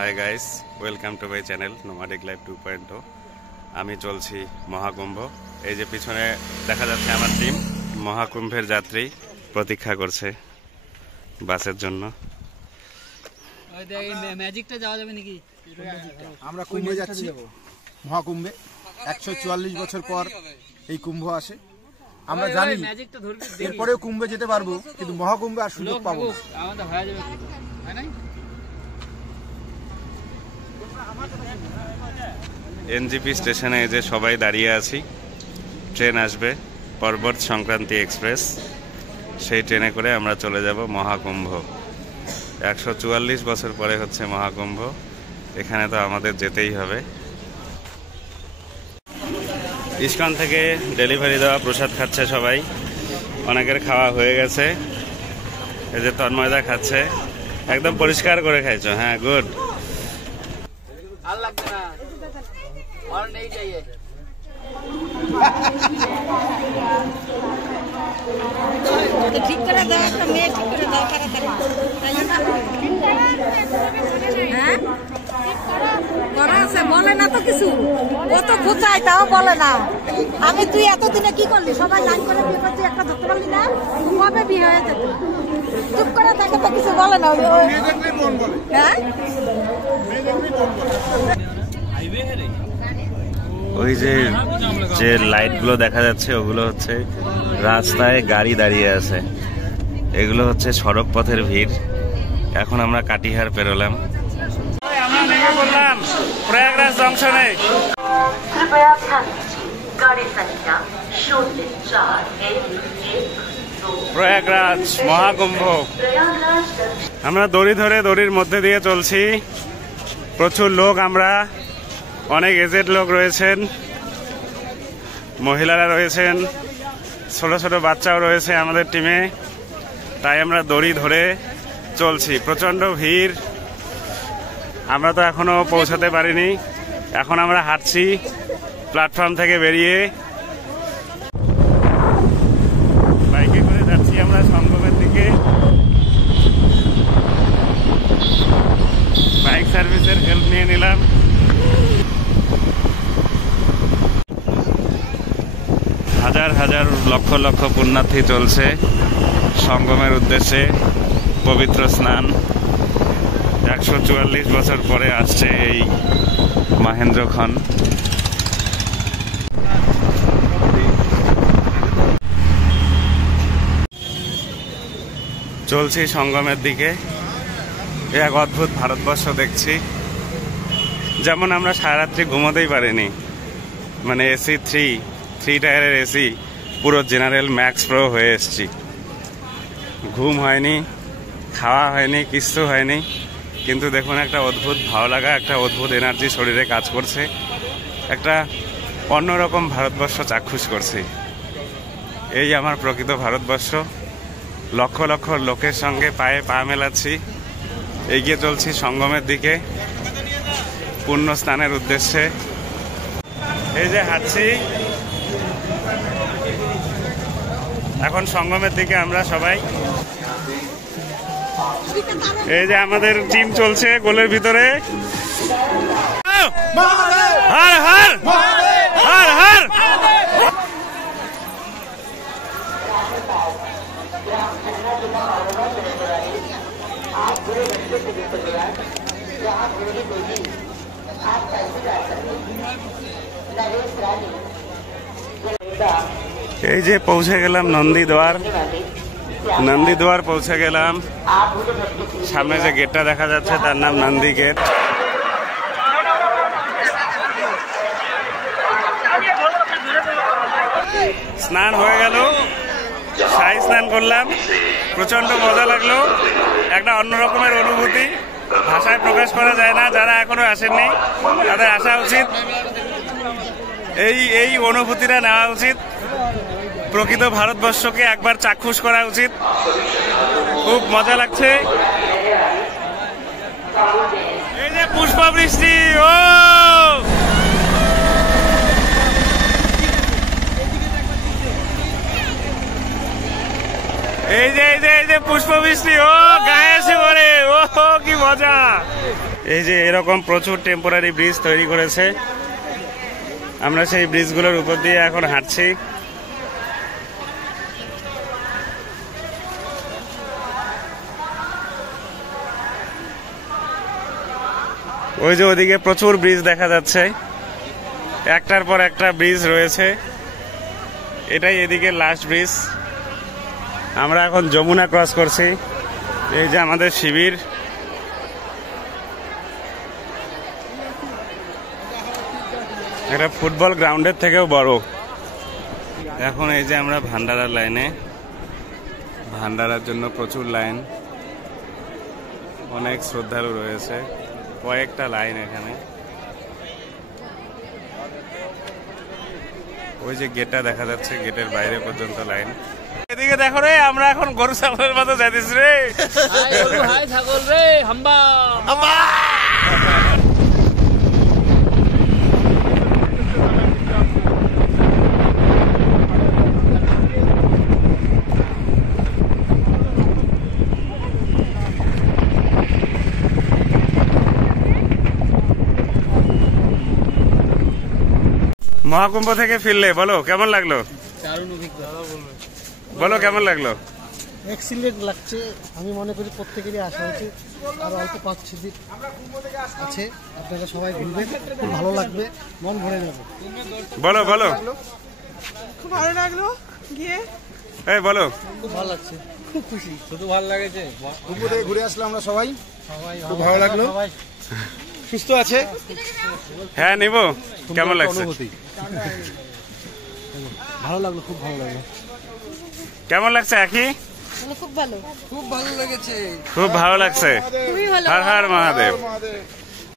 Hi guys, welcome to my channel nomadic life 2.0। আমি চলছি মহাকুম্ভ। এই যে পিছনে দেখা যাচ্ছে আমার টিম মহাকুম্ভের যাত্রী প্রতীক্ষা করছে বাসের জন্য। আমরা কুম্ভে যাচ্ছি, মহাকুম্ভে 144 বছর পর এই কুম্ভ আসে। আমরা জানি এরপরেও কুম্ভে যেতে পারবো, কিন্তু মহাকুম্ভে আর সুযোগ পাবো না। এনজিপি স্টেশনে এই যে সবাই দাঁড়িয়ে আছি। ট্রেন আসবে পর্বত সংক্রান্তি এক্সপ্রেস, সেই ট্রেনে করে আমরা চলে যাব মহাকুম্ভ। 144 বছর পরে হচ্ছে মহাকুম্ভ, এখানে তো আমাদের যেতেই হবে। ইস্কন থেকে ডেলিভারি দেওয়া প্রসাদ খাচ্ছে সবাই, অনেকের খাওয়া হয়ে গেছে। এই যে তন্ময়দা খাচ্ছে, একদম পরিষ্কার করে খাইছো। হ্যাঁ, গুড। ঠিক করে দাও, একটা মেয়ে ঠিক করে দাও। হ্যাঁ, করা আছে, বলে না তো কিছু। ও তো খোঁচায়, তাও বলে না। আমি তুই এতদিনে কি করলি? সবাই লাইন করে বিয়ে করছি, একটা ধরতে পারলি না? কবে বিয়ে হয়ে যেত? চুপ করে দেখে তো কিছু বলে না। হ্যাঁ, ওই যে যে লাইটগুলো দেখা যাচ্ছে ওগুলো হচ্ছে রাস্তায় গাড়ি দাঁড়িয়ে আছে, এগুলো হচ্ছে সড়ক পথের ভিড়। এখন আমরা কাটিহার পেরোলাম, আমরা নেমে পড়লাম প্রয়াগরাজ জংশনে। প্রয়াগরাজ মহাকুম্ভ। আমরা দড়ি ধরে দড়ির মধ্যে দিয়ে চলছি। প্রচুর লোক, আমরা অনেক এজেড লোক রয়েছেন, মহিলারা রয়েছেন, ছোট ছোট বাচ্চাও রয়েছে আমাদের টিমে। তাই আমরা দড়ি ধরে চলছি। প্রচণ্ড ভিড়, আমরা তো এখনো পৌঁছাতে পারিনি। এখন আমরা হাঁটছি প্ল্যাটফর্ম থেকে বেরিয়ে। বাইকে করে যাচ্ছি আমরা সঙ্গমের দিকে। বাইক সার্ভিসের হেল্প নিয়ে নিলাম। হাজার হাজার লক্ষ লক্ষ পুণ্যার্থী চলছে সঙ্গমের উদ্দেশ্যে পবিত্র স্নান। 144 বছর পরে আসছে এই মহেন্দ্রক্ষণ। চলছি সঙ্গমের দিকে। এক অদ্ভুত ভারতবর্ষ দেখছি, যেমন আমরা সারারাত্রি ঘুমোতেই পারিনি। মানে এসি থ্রি টায়ারের এসি, পুরো জেনারেল ম্যাক্স প্রো হয়ে এসছি। ঘুম হয়নি, খাওয়া হয়নি, কিচ্ছু হয়নি, কিন্তু দেখুন একটা অদ্ভুত ভালো লাগা, একটা অদ্ভুত এনার্জি শরীরে কাজ করছে। একটা অন্যরকম ভারতবর্ষ চাক্ষুষ করছি। এই আমার প্রকৃত ভারতবর্ষ। লক্ষ লক্ষ লোকের সঙ্গে পায়ে পা মেলাচ্ছি, এগিয়ে চলছি সঙ্গমের দিকে পুণ্য স্নানের উদ্দেশ্যে। এই যে হাঁটছি, এখন সঙ্গমের দিকে আমরা সবাই। এই যে আমাদের টিম চলছে গোলের ভিতরে। হার হার হার হার। এই যে পৌঁছে গেলাম নন্দীদ্বার পৌঁছে গেলাম। সামনে যে গেটটা দেখা যাচ্ছে তার নাম নন্দী গেট। স্নান হয়ে গেল, শাহী স্নান করলাম, প্রচন্ড মজা লাগলো। একটা অন্যরকমের অনুভূতি, ভাষায় প্রকাশ করা যায় না। যারা এখনো আসেননি তাদের আসা উচিত, এই অনুভূতিটা নেওয়া উচিত। প্রকৃত ভারতবর্ষকে একবার চাক্ষুষ করা উচিত। খুব মজা লাগছে। এই যে পুষ্পবৃষ্টি, ও এই যে পুষ্পবৃষ্টি, ও গায়ে এসে পড়ে, ও কি মজা। এই যে এরকম প্রচুর টেম্পোরারি ব্রিজ তৈরি করেছে, আমরা সেই ব্রিজগুলোর উপর দিয়ে এখন হাঁটছি। ওই যে ওদিকে প্রচুর ব্রিজ দেখা যাচ্ছে, একটার পর একটা ব্রিজ রয়েছে, এটাই এদিকে লাস্ট ব্রিজ। আমরা এখন যমুনা ক্রস করছি। এই যে আমাদের শিবির, এটা ফুটবল গ্রাউন্ডের থেকেও বড়। এখন এই যে আমরা ভান্ডারার লাইনে, ভান্ডারার জন্য প্রচুর লাইন, অনেক শ্রদ্ধালু রয়েছে, কয়েকটা লাইন এখানে। ওই যে গেটটা দেখা যাচ্ছে, গেটের বাইরে পর্যন্ত লাইন। এদিকে দেখো রে, আমরা এখন গরু ছাগলের মতো যাইতেছি রে। হাই ছাগল রে, হাম্বা হাম্বা। মহাকুম্ভ থেকে ফিরলে বলো কেমন লাগলো? দারুণ অভিজ্ঞতা। বলো কেমন লাগলো? এক্সিলেন্ট লাগছে। আমি মনে করি প্রত্যেকেরই আসা উচিত। আর অল্প 5-6 দিন আছে, আপনারা সবাই ঘুরবেন, খুব ভালো লাগবে, মন ভরে যাবে। বলো বলো, খুব ভালো লাগলো গিয়ে। এই বলো। খুব ভালো লাগছে, খুব খুশি। শুধু ভালো লাগেছে, কুম্ভ থেকে ঘুরে আসলাম আমরা সবাই, খুব ভালো লাগলো। সুস্থ আছে? হ্যাঁ নিব। কেমন লাগছে? ভালো লাগলো, খুব ভালো লাগলো। কেমন লাগছে আখি? খুব ভালো, খুব ভালো লেগেছে। খুব ভালো লাগছে। খুবই ভালো। হর হর মহাদেব।